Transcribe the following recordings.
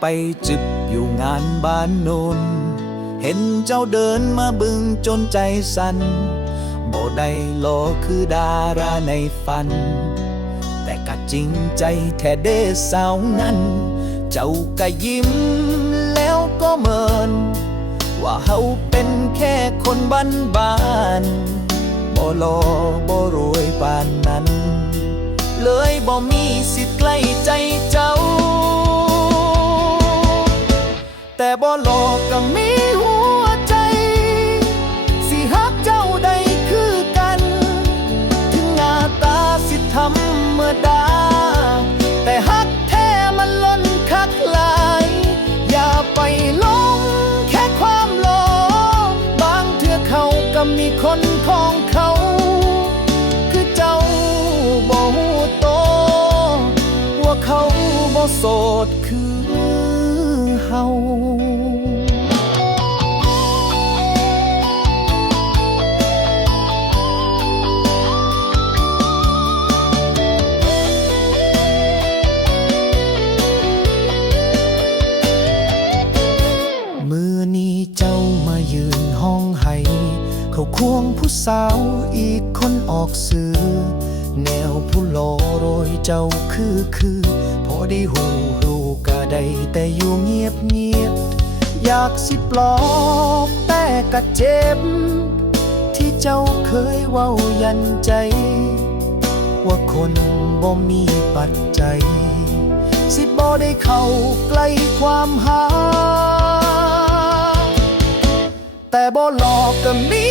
ไปจึบอยู่งานบ้านโนน เห็นเจ้าเดินมาบึงจนใจสัน่นบ่ได้หลอคือดาราในฝัน แต่ก็จริงใจแท้เด้สาวนั้น เจ้าก็ยิ้มแล้วก็เมิน ว่าเฮาเป็นแค่คนบ้านบ้านบ่หลอบ่รวยปานนั้น เลยบ่มีสิทธิ์ใกล้ ดา แต่ฮักแท้มันล้นคักหลาย อย่าไปหลงแค่ความหลอบางเทื่อเขาก็มีคนของเขา คือเจ้าบ่ฮู้โต ว่าเขาบ่โสดคือเฮา ควงผู้สาวอีกคนออกสื่อ แนวผู้หลอโรยเจ้าคือคือ พอได้หูหูกะได้แต่อยู่เงียบเงียบ อยากสิปลอบแต่กะเจ็บ ที่เจ้าเคยเว้ายันใจ ว่าคนบ่มีปัจจัย สิบ่ได้เข้าใกล้ความหาแต่บ่หลอกก็มี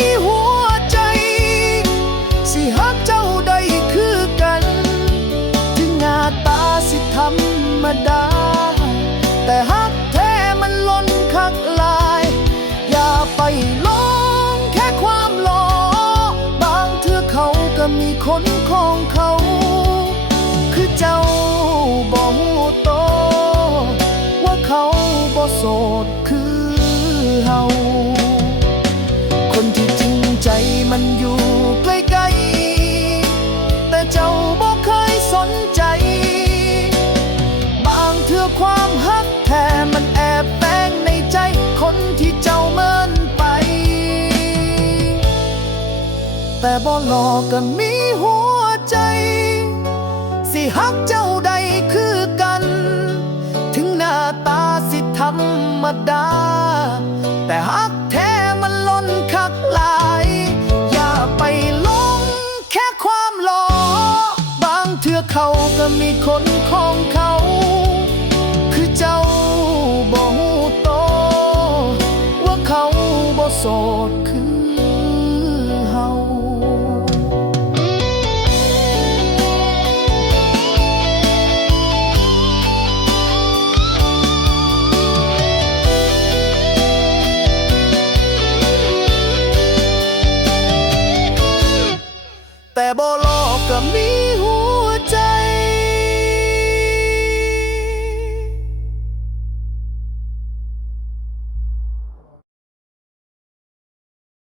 ดา แต่ฮักแท้มันล้นคักลาย อย่าไปหลงแค่ความหลอบางเทื่อเขาก็มีคนของเขา คือเจ้าบ่ฮู้โต ว่าเขาบ่โสดคือเฮาคนที่จริงใจมันอยู่ แต่บ่หลอกก็มีหัวใจ สิฮักเจ้าใดคือกัน ถึงหน้าตาสิธรรมดา แต่ฮัก